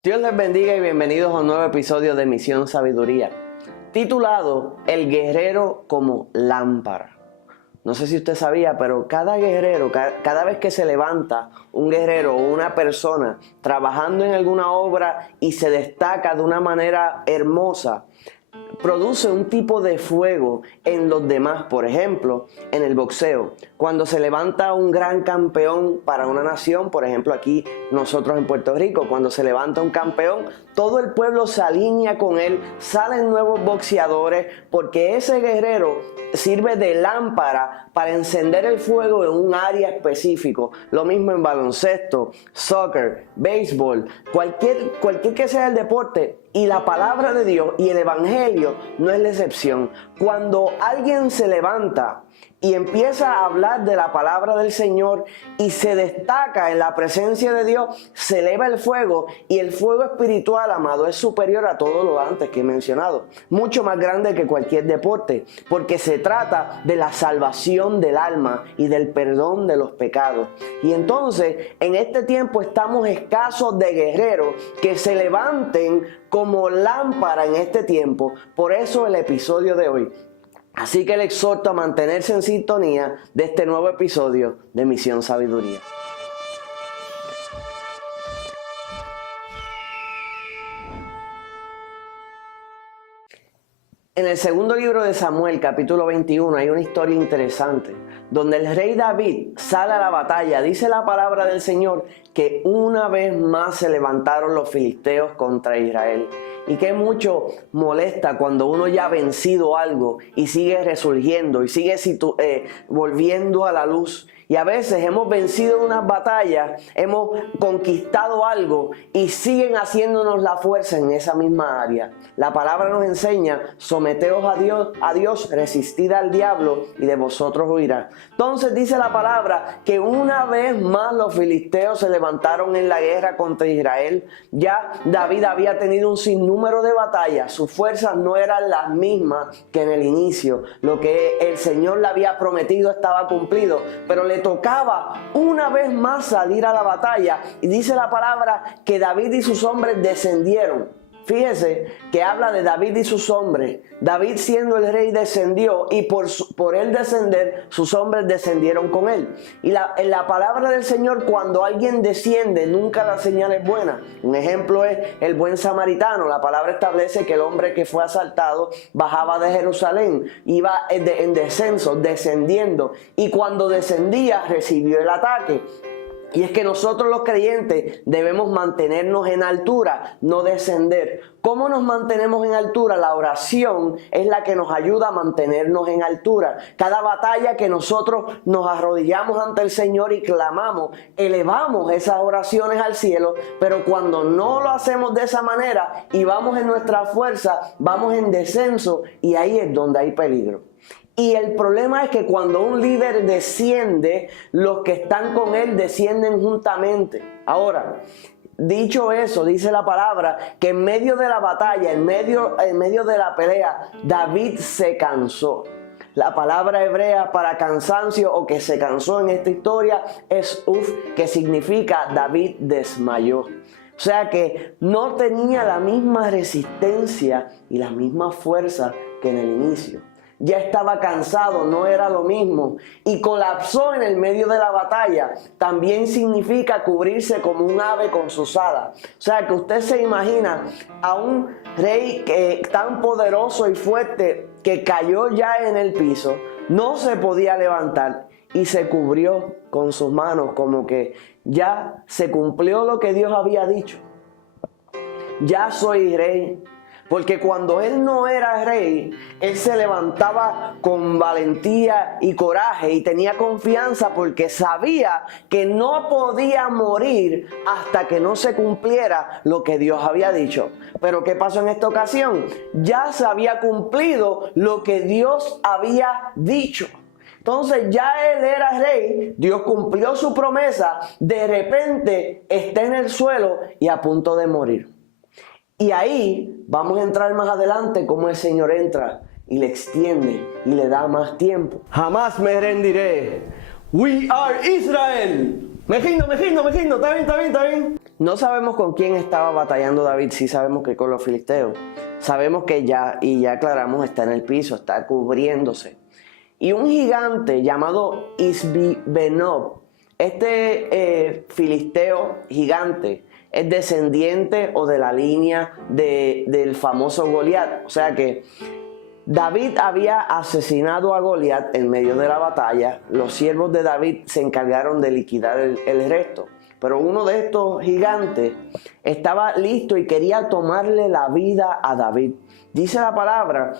Dios les bendiga y bienvenidos a un nuevo episodio de Misión Sabiduría, titulado El guerrero como lámpara. No sé si usted sabía, pero cada guerrero, cada vez que se levanta un guerrero o una persona trabajando en alguna obra y se destaca de una manera hermosa, produce un tipo de fuego en los demás. Por ejemplo, en el boxeo, cuando se levanta un gran campeón para una nación, por ejemplo aquí nosotros en Puerto Rico, cuando se levanta un campeón, todo el pueblo se alinea con él, salen nuevos boxeadores, porque ese guerrero sirve de lámpara para encender el fuego en un área específico. Lo mismo en baloncesto, soccer, béisbol, cualquier que sea el deporte. Y la palabra de Dios y el evangelio no es la excepción. Cuando alguien se levanta y empieza a hablar de la palabra del Señor y se destaca en la presencia de Dios, se eleva el fuego, y el fuego espiritual, amado, es superior a todo lo antes que he mencionado. Mucho más grande que cualquier deporte, porque se trata de la salvación del alma y del perdón de los pecados. Y entonces, en este tiempo estamos escasos de guerreros que se levanten como lámpara en este tiempo. Por eso el episodio de hoy. Así que le exhorto a mantenerse en sintonía de este nuevo episodio de Misión Sabiduría. En el segundo libro de Samuel, capítulo 21, hay una historia interesante, donde el rey David sale a la batalla. Dice la palabra del Señor que una vez más se levantaron los filisteos contra Israel. Y que mucho molesta cuando uno ya ha vencido algo y sigue resurgiendo y sigue volviendo a la luz. Y a veces hemos vencido unas batallas, hemos conquistado algo y siguen haciéndonos la fuerza en esa misma área. La palabra nos enseña: someteos a Dios, resistid al diablo y de vosotros huirá. Entonces dice la palabra que una vez más los filisteos se levantaron en la guerra contra Israel. Ya David había tenido un sinnúmero de batallas, sus fuerzas no eran las mismas que en el inicio. Lo que el Señor le había prometido estaba cumplido, pero le tocaba una vez más salir a la batalla. Y dice la palabra que David y sus hombres descendieron. Fíjese que habla de David y sus hombres. David, siendo el rey, descendió, y por él descender, sus hombres descendieron con él. Y en la palabra del Señor, cuando alguien desciende, nunca la señal es buena. Un ejemplo es el buen samaritano. La palabra establece que el hombre que fue asaltado bajaba de Jerusalén, iba en descenso, descendiendo, y cuando descendía recibió el ataque. Y es que nosotros los creyentes debemos mantenernos en altura, no descender. ¿Cómo nos mantenemos en altura? La oración es la que nos ayuda a mantenernos en altura. Cada batalla que nosotros nos arrodillamos ante el Señor y clamamos, elevamos esas oraciones al cielo, pero cuando no lo hacemos de esa manera y vamos en nuestra fuerza, vamos en descenso, y ahí es donde hay peligro. Y el problema es que cuando un líder desciende, los que están con él descienden juntamente. Ahora, dicho eso, dice la palabra que en medio de la batalla, en medio de la pelea, David se cansó. La palabra hebrea para cansancio, o que se cansó en esta historia, es que significa David desmayó. O sea que no tenía la misma resistencia y la misma fuerza que en el inicio. Ya estaba cansado, no era lo mismo, y colapsó en el medio de la batalla. También significa cubrirse como un ave con sus alas. O sea que usted se imagina a un rey tan poderoso y fuerte que cayó ya en el piso, no se podía levantar y se cubrió con sus manos, como que ya se cumplió lo que Dios había dicho. Ya soy rey. Porque cuando él no era rey, él se levantaba con valentía y coraje y tenía confianza, porque sabía que no podía morir hasta que no se cumpliera lo que Dios había dicho. Pero ¿qué pasó en esta ocasión? Ya se había cumplido lo que Dios había dicho. Entonces ya él era rey, Dios cumplió su promesa, de repente está en el suelo y a punto de morir. Y ahí vamos a entrar más adelante cómo el Señor entra y le extiende y le da más tiempo. Jamás me rendiré. We are Israel. Me rindo, está bien. No sabemos con quién estaba batallando David, sí sabemos que con los filisteos. Sabemos que ya aclaramos, está en el piso, está cubriéndose. Y un gigante llamado Isbi-Benob, este filisteo gigante, es descendiente o de la línea del famoso Goliat. O sea que David había asesinado a Goliat en medio de la batalla. Los siervos de David se encargaron de liquidar el resto. Pero uno de estos gigantes estaba listo y quería tomarle la vida a David. Dice la palabra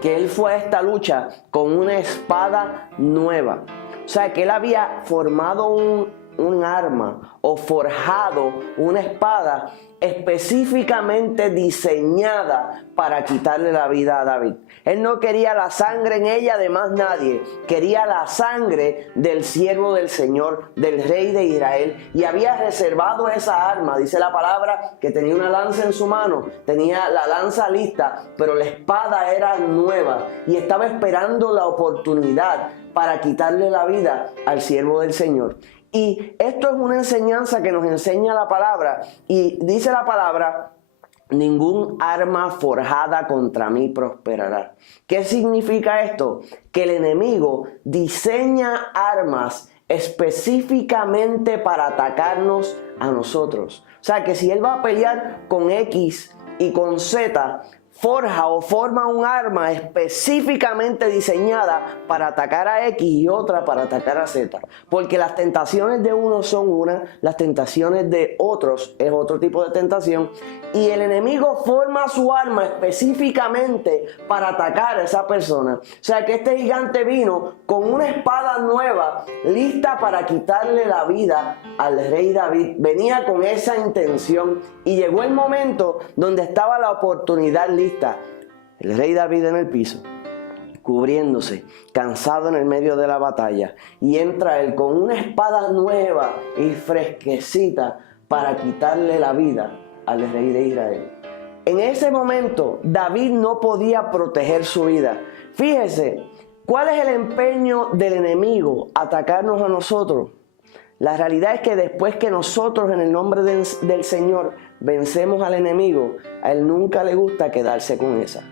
que él fue a esta lucha con una espada nueva. O sea que él había formado un arma o forjado una espada específicamente diseñada para quitarle la vida a David. Él no quería la sangre en ella de más nadie, quería la sangre del siervo del Señor, del rey de Israel, y había reservado esa arma. Dice la palabra que tenía una lanza en su mano, tenía la lanza lista, pero la espada era nueva y estaba esperando la oportunidad para quitarle la vida al siervo del Señor. Y esto es una enseñanza que nos enseña la palabra, y dice la palabra: ningún arma forjada contra mí prosperará. ¿Qué significa esto? Que el enemigo diseña armas específicamente para atacarnos a nosotros. O sea que si él va a pelear con X y con Z, forja o forma un arma específicamente diseñada para atacar a X y otra para atacar a Z. Porque las tentaciones de unos son una, las tentaciones de otros es otro tipo de tentación. Y el enemigo forma su arma específicamente para atacar a esa persona. O sea que este gigante vino con una espada nueva, lista para quitarle la vida al rey David. Venía con esa intención y llegó el momento donde estaba la oportunidad lista. El rey David en el piso, cubriéndose, cansado en el medio de la batalla, y entra él con una espada nueva y fresquecita para quitarle la vida al rey de Israel. En ese momento David no podía proteger su vida. Fíjese, ¿cuál es el empeño del enemigo? Atacarnos a nosotros. La realidad es que después que nosotros en el nombre del Señor vencemos al enemigo, a él nunca le gusta quedarse con esa.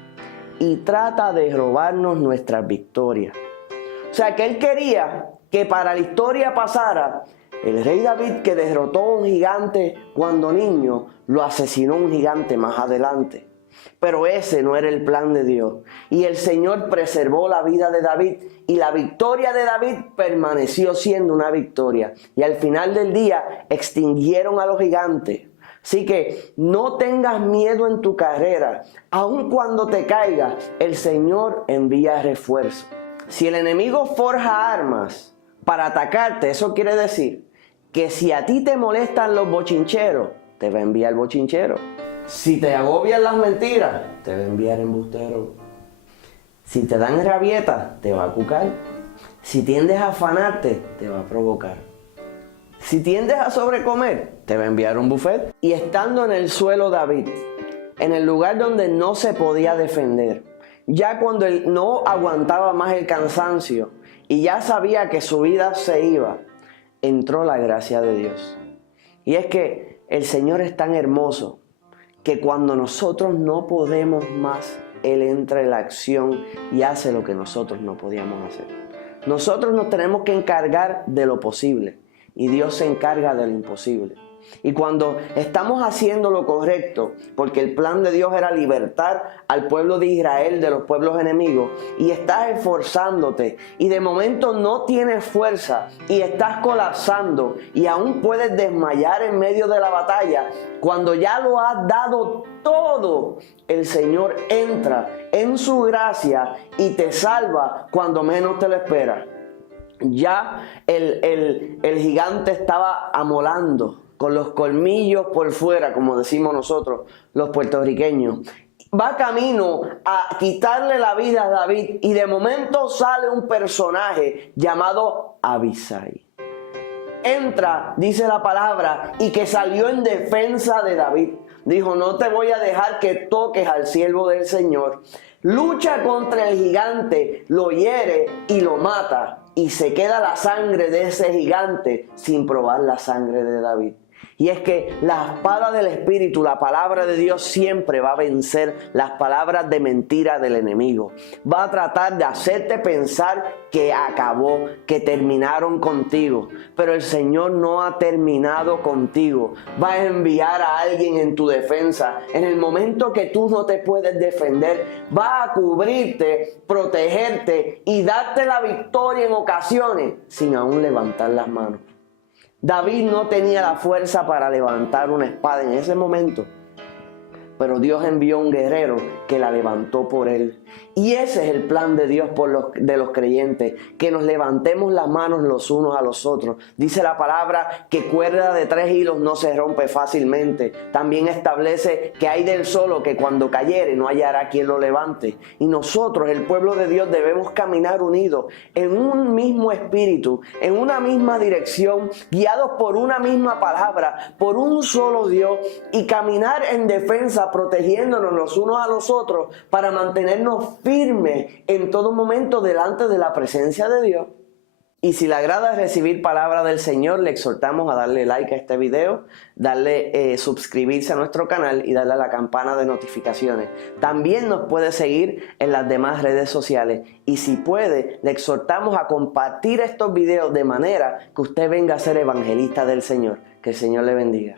Y trata de robarnos nuestras victorias. O sea que él quería que para la historia pasara, el rey David, que derrotó a un gigante cuando niño, lo asesinó un gigante más adelante. Pero ese no era el plan de Dios. Y el Señor preservó la vida de David. Y la victoria de David permaneció siendo una victoria. Y al final del día extinguieron a los gigantes. Así que no tengas miedo en tu carrera. Aun cuando te caigas, el Señor envía refuerzo. Si el enemigo forja armas para atacarte, eso quiere decir que si a ti te molestan los bochincheros, te va a enviar bochinchero. Si te agobian las mentiras, te va a enviar embustero. Si te dan rabietas, te va a cucar. Si tiendes a afanarte, te va a provocar. Si tiendes a sobrecomer, te va a enviar un buffet. Y estando en el suelo David, en el lugar donde no se podía defender, ya cuando él no aguantaba más el cansancio y ya sabía que su vida se iba, entró la gracia de Dios. Y es que el Señor es tan hermoso que cuando nosotros no podemos más, Él entra en la acción y hace lo que nosotros no podíamos hacer. Nosotros nos tenemos que encargar de lo posible y Dios se encarga de lo imposible. Y cuando estamos haciendo lo correcto, porque el plan de Dios era libertar al pueblo de Israel de los pueblos enemigos, y estás esforzándote y de momento no tienes fuerza y estás colapsando y aún puedes desmayar en medio de la batalla, cuando ya lo has dado todo, el Señor entra en su gracia y te salva cuando menos te lo esperas. Ya el gigante estaba amolando, con los colmillos por fuera, como decimos nosotros, los puertorriqueños. Va camino a quitarle la vida a David y de momento sale un personaje llamado Abisai. Entra, dice la palabra, y que salió en defensa de David. Dijo: no te voy a dejar que toques al siervo del Señor. Lucha contra el gigante, lo hiere y lo mata. y se queda la sangre de ese gigante sin probar la sangre de David. Y es que la espada del Espíritu, la palabra de Dios, siempre va a vencer las palabras de mentira del enemigo. Va a tratar de hacerte pensar que acabó, que terminaron contigo. Pero el Señor no ha terminado contigo. Va a enviar a alguien en tu defensa. En el momento que tú no te puedes defender, va a cubrirte, protegerte y darte la victoria en ocasiones sin aún levantar las manos. David no tenía la fuerza para levantar una espada en ese momento, pero Dios envió un guerrero que la levantó por él. Y ese es el plan de Dios de los creyentes, que nos levantemos las manos los unos a los otros. Dice la palabra que cuerda de 3 hilos no se rompe fácilmente. También establece que hay del solo que cuando cayere no hallará quien lo levante. Y nosotros, el pueblo de Dios, debemos caminar unidos en un mismo espíritu, en una misma dirección, guiados por una misma palabra, por un solo Dios, y caminar en defensa, protegiéndonos los unos a los otros para mantenernos firmes en todo momento delante de la presencia de Dios. Y si le agrada recibir palabra del Señor, le exhortamos a darle like a este video, darle suscribirse a nuestro canal y darle a la campana de notificaciones. También nos puede seguir en las demás redes sociales. Y si puede, le exhortamos a compartir estos videos de manera que usted venga a ser evangelista del Señor. Que el Señor le bendiga.